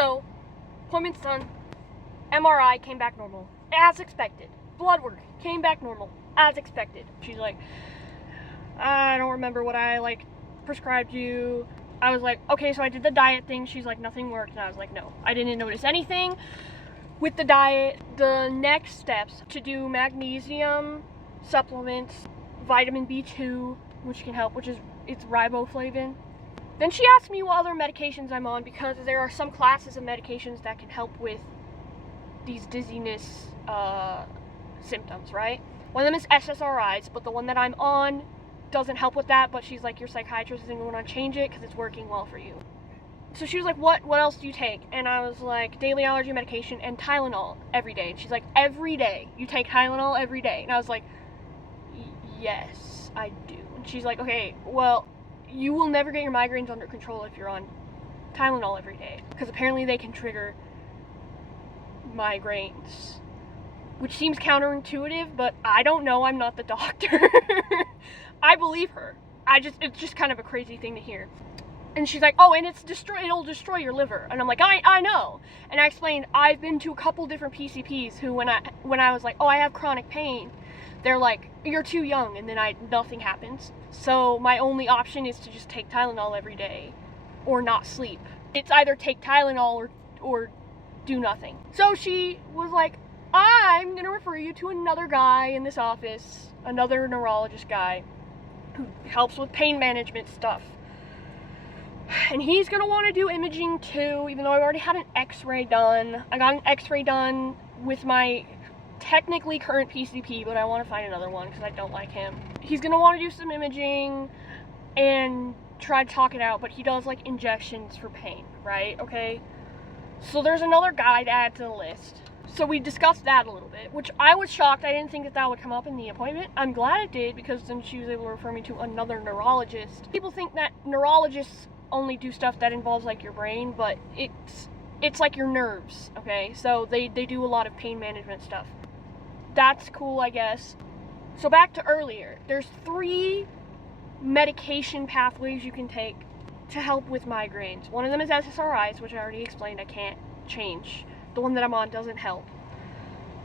So, appointment's done. MRI came back normal, as expected. Blood work came back normal, as expected. She's like, I don't remember what I, prescribed you. I was like, okay, so I did the diet thing. She's like, nothing worked. And I was like, no, I didn't notice anything with the diet. The next steps to do magnesium supplements, vitamin B2, which can help, it's riboflavin. Then she asked me what other medications I'm on, because there are some classes of medications that can help with these dizziness symptoms, right? One of them is SSRIs, but the one that I'm on doesn't help with that, but she's like, your psychiatrist isn't going to change it because it's working well for you. So she was like, what else do you take? And I was like, daily allergy medication and Tylenol every day. And she's like, every day? You take Tylenol every day? And I was like, yes, I do. And she's like, okay, well, you will never get your migraines under control if you're on Tylenol every day, because apparently they can trigger migraines, which seems counterintuitive, but I don't know, I'm not the doctor. I believe her. It's just kind of a crazy thing to hear. And she's like, oh, and it'll destroy your liver. And I'm like, I know. And I explained, I've been to a couple different PCPs who, when I was like, oh, I have chronic pain, they're like, you're too young, and then nothing happens. So my only option is to just take Tylenol every day, or not sleep. It's either take Tylenol or do nothing. So she was like, I'm gonna refer you to another guy in this office, another neurologist guy, who helps with pain management stuff. And he's gonna want to do imaging too, even though I already had an x-ray done. I got an x-ray done with my technically current PCP, but I want to find another one because I don't like him. He's gonna want to do some imaging and try to talk it out, but he does like injections for pain, right? Okay. So there's another guy to add to the list. So we discussed that a little bit, which I was shocked. I didn't think that would come up in the appointment. I'm glad it did, because then she was able to refer me to another neurologist. People think that neurologists only do stuff that involves like your brain, but it's like your nerves, okay? So they do a lot of pain management stuff. That's cool, I guess. So back to earlier, there's 3 medication pathways you can take to help with migraines. One of them is SSRIs, which I already explained I can't change. The one that I'm on doesn't help.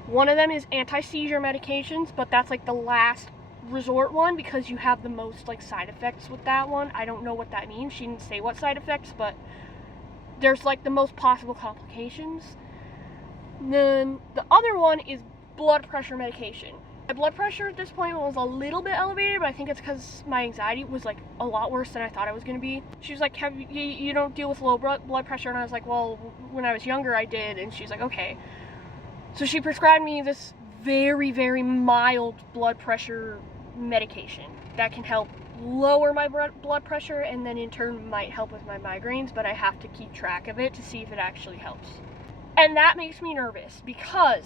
One of them is anti-seizure medications, but that's like the last resort one, because you have the most like side effects with that one. I don't know what that means. She didn't say what side effects, but there's like the most possible complications. Then the other one is blood pressure medication. My blood pressure at this point was a little bit elevated, but I think it's because my anxiety was like a lot worse than I thought it was going to be. She was like, you don't deal with low blood pressure? And I was like, well, when I was younger I did. And she's like, okay. So she prescribed me this very, very mild blood pressure medication that can help lower my blood pressure, and then in turn might help with my migraines, but I have to keep track of it to see if it actually helps. And that makes me nervous, because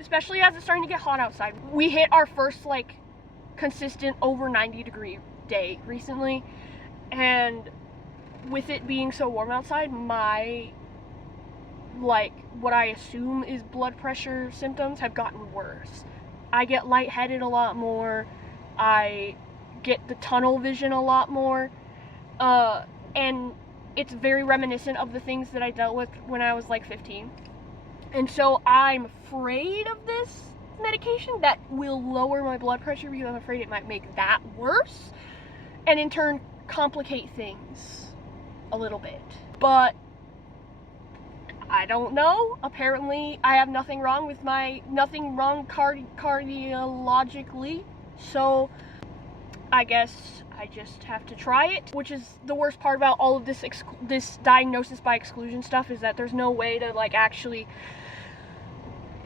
especially as it's starting to get hot outside. We hit our first like consistent over 90-degree day recently, and with it being so warm outside, my what I assume is blood pressure symptoms have gotten worse. I get lightheaded a lot more, I get the tunnel vision a lot more, and it's very reminiscent of the things that I dealt with when I was like 15. And so I'm afraid of this medication that will lower my blood pressure, because I'm afraid it might make that worse, and in turn complicate things a little bit. But I don't know. Apparently I have nothing wrong cardiologically, so I guess I just have to try it. Which is the worst part about all of this diagnosis by exclusion stuff, is that there's no way to like actually,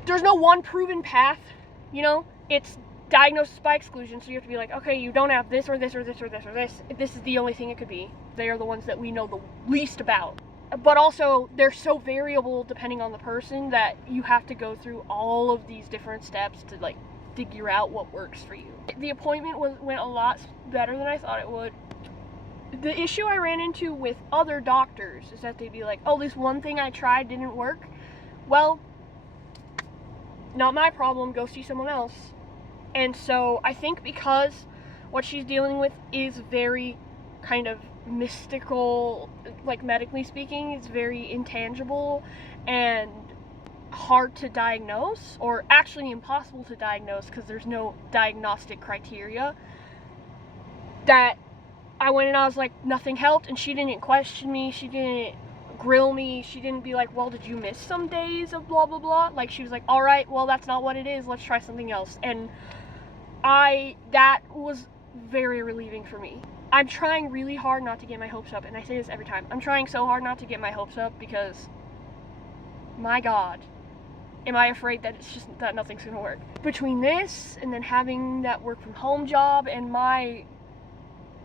there's no one proven path, you know? It's diagnosis by exclusion, so you have to be like, okay, you don't have this or this or this or this or this. This is the only thing it could be. They are the ones that we know the least about. But also, they're so variable depending on the person that you have to go through all of these different steps to like figure out what works for you. The appointment went a lot better than I thought it would. The issue I ran into with other doctors is that they'd be like, oh, this one thing I tried didn't work. Well, not my problem, go see someone else. And so I think because what she's dealing with is very kind of mystical, like medically speaking, it's very intangible and hard to diagnose, or actually impossible to diagnose because there's no diagnostic criteria, that I went and I was like, nothing helped, and she didn't question me, she didn't grill me, she didn't be like, well, did you miss some days of blah blah blah? Like, she was like, all right, well, that's not what it is, let's try something else. And that was very relieving for me. I'm trying really hard not to get my hopes up, and I say this every time. I'm trying so hard not to get my hopes up because, my God, am I afraid that it's just that nothing's gonna work. Between this and then having that work from home job and my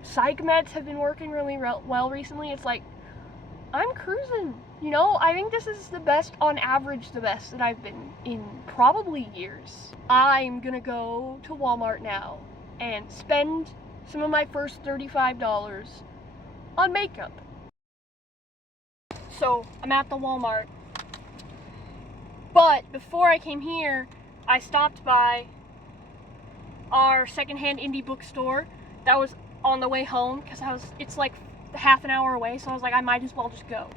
psych meds have been working really well recently, it's like, I'm cruising, you know? I think this is the best, on average, the best that I've been in probably years. I'm gonna go to Walmart now and spend some of my first $35 on makeup. So, I'm at the Walmart. But before I came here, I stopped by our secondhand indie bookstore that was on the way home, because it's like half an hour away, so I was like, I might as well just go.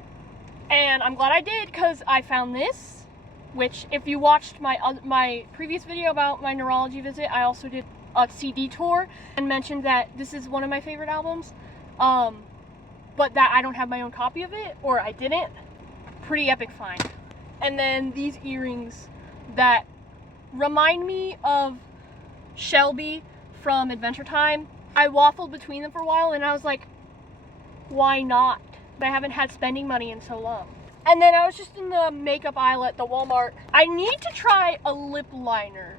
And I'm glad I did, because I found this, which, if you watched my previous video about my neurology visit, I also did a CD tour and mentioned that this is one of my favorite albums, but that I don't have my own copy of it, or I didn't. Pretty epic find. And then these earrings that remind me of Shelby from Adventure Time. I waffled between them for a while, and I was like, why not? I haven't had spending money in so long. And then I was just in the makeup aisle at the Walmart. I need to try a lip liner.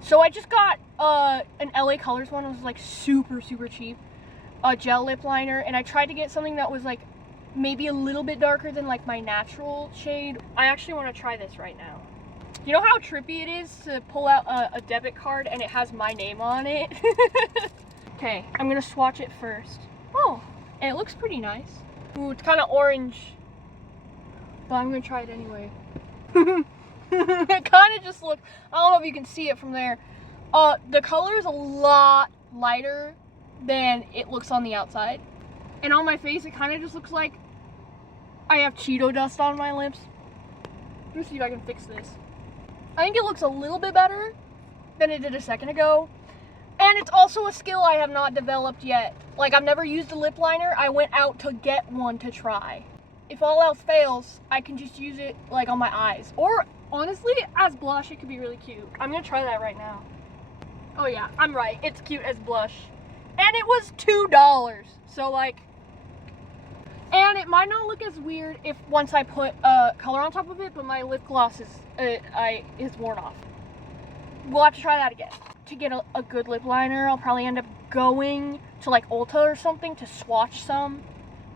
So I just got an LA Colors one. It was like super cheap. A gel lip liner. And I tried to get something that was like maybe a little bit darker than like my natural shade. I actually want to try this right now. You know how trippy it is to pull out a debit card and it has my name on it? Okay, I'm gonna swatch it first. Oh, and it looks pretty nice. Ooh, it's kind of orange, but I'm gonna try it anyway. It kind of just looks, I don't know if you can see it from there. The color is a lot lighter than it looks on the outside. And on my face, it kind of just looks like I have Cheeto dust on my lips. Let me see if I can fix this. I think it looks a little bit better than it did a second ago. And it's also a skill I have not developed yet. Like, I've never used a lip liner. I went out to get one to try. If all else fails, I can just use it, like, on my eyes. Or, honestly, as blush, it could be really cute. I'm gonna try that right now. Oh yeah, I'm right. It's cute as blush. And it was $2. So, like, and it might not look as weird if once I put color on top of it, but my lip gloss is worn off. We'll have to try that again. To get a good lip liner, I'll probably end up going to like Ulta or something to swatch some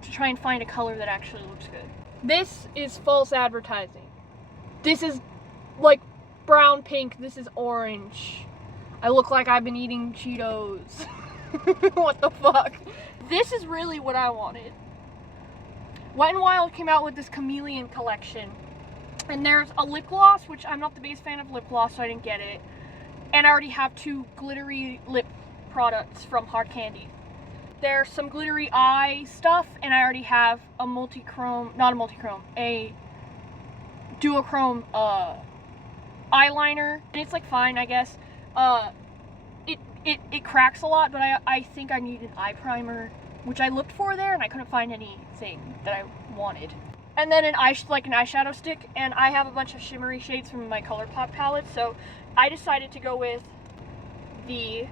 to try and find a color that actually looks good. This is false advertising. This is like brown pink, this is orange. I look like I've been eating Cheetos. What the fuck? This is really what I wanted. Wet n Wild came out with this chameleon collection, and there's a lip gloss, which I'm not the biggest fan of lip gloss, so I didn't get it. And I already have 2 glittery lip products from Hard Candy. There's some glittery eye stuff, and I already have a multi-chrome, not a multi-chrome, a duochrome eyeliner, and it's like fine, I guess. It cracks a lot, but I think I need an eye primer, which I looked for there, and I couldn't find anything that I wanted. And then an eyeshadow stick, and I have a bunch of shimmery shades from my ColourPop palette, so I decided to go with the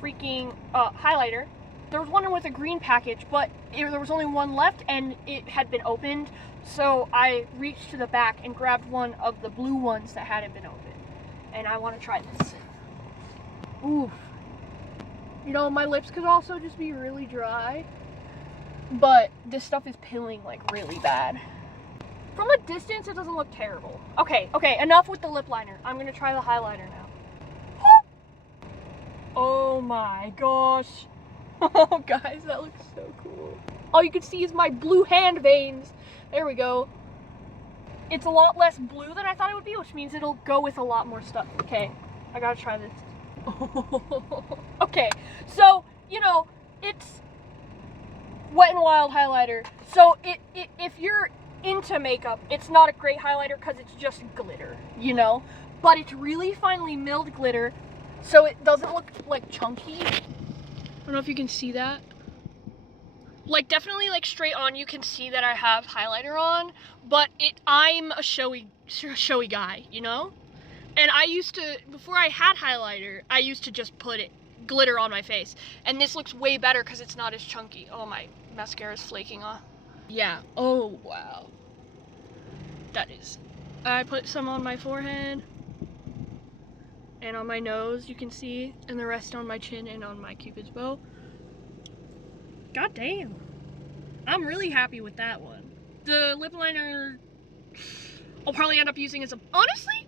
freaking highlighter. There was one with a green package, but there was only one left, and it had been opened, so I reached to the back and grabbed one of the blue ones that hadn't been opened. And I want to try this. Oof. You know, my lips could also just be really dry, but this stuff is pilling like really bad. From a distance, it doesn't look terrible. Okay, enough with the lip liner. I'm gonna try the highlighter now. Oh my gosh. Oh guys, that looks so cool. All you can see is my blue hand veins. There we go. It's a lot less blue than I thought it would be, which means it'll go with a lot more stuff. Okay, I gotta try this. Okay, so, you know, it's Wet n Wild highlighter. So if you're into makeup, it's not a great highlighter because it's just glitter, you know? But it's really finely milled glitter, so it doesn't look like chunky. I don't know if you can see that. Like, definitely, like, straight on, you can see that I have highlighter on, but I'm a showy guy, you know? And I used to, before I had highlighter, I used to just put glitter on my face. And this looks way better because it's not as chunky. Oh, my mascara is flaking off. Yeah, oh, wow. That is. I put some on my forehead. And on my nose, you can see. And the rest on my chin and on my Cupid's bow. God damn. I'm really happy with that one. The lip liner, I'll probably end up using as a, honestly,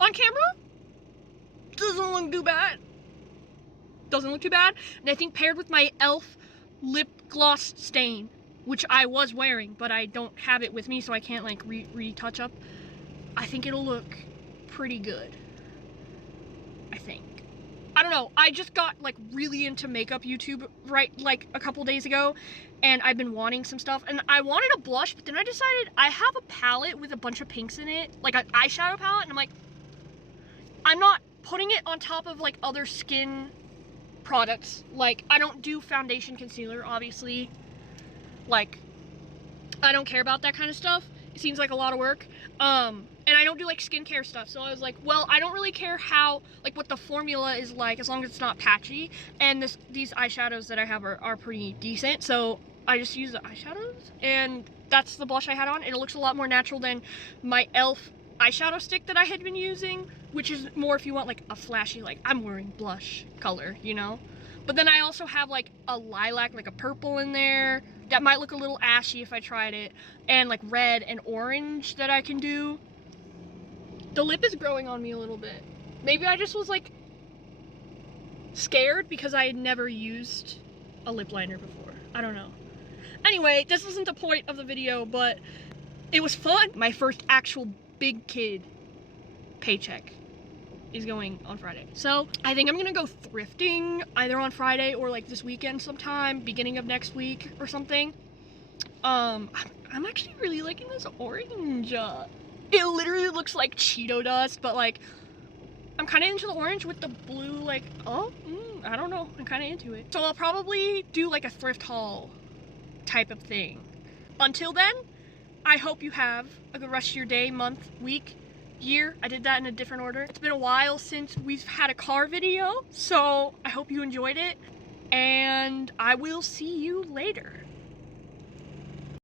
on camera, doesn't look too bad. Doesn't look too bad. And I think paired with my e.l.f. lip gloss stain, which I was wearing, but I don't have it with me, so I can't like retouch up. I think it'll look pretty good. I think. I don't know, I just got like really into makeup YouTube like a couple days ago, and I've been wanting some stuff, and I wanted a blush, but then I decided I have a palette with a bunch of pinks in it, like an eyeshadow palette, and I'm like, I'm not putting it on top of like other skin products. Like, I don't do foundation concealer, obviously. Like, I don't care about that kind of stuff. It seems like a lot of work. And I don't do like skincare stuff, so I was like, well, I don't really care how, like, what the formula is like, as long as it's not patchy. And these eyeshadows that I have are pretty decent, so I just use the eyeshadows, and that's the blush I had on. And it looks a lot more natural than my e.l.f. eyeshadow stick that I had been using, which is more if you want like a flashy, like, I'm wearing blush color, you know? But then I also have like a lilac, like a purple in there that might look a little ashy if I tried it, and like red and orange that I can do. The lip is growing on me a little bit. Maybe I just was like scared because I had never used a lip liner before. I don't know. Anyway, this wasn't the point of the video, but it was fun. My first actual big kid paycheck is going on Friday. So I think I'm gonna go thrifting either on Friday or like this weekend sometime, beginning of next week or something. I'm actually really liking this orange. It literally looks like Cheeto dust, but like, I'm kind of into the orange with the blue, like, I don't know, I'm kind of into it. So I'll probably do like a thrift haul type of thing. Until then, I hope you have a good rest of your day, month, week, year. I did that in a different order. It's been a while since we've had a car video, so I hope you enjoyed it, and I will see you later.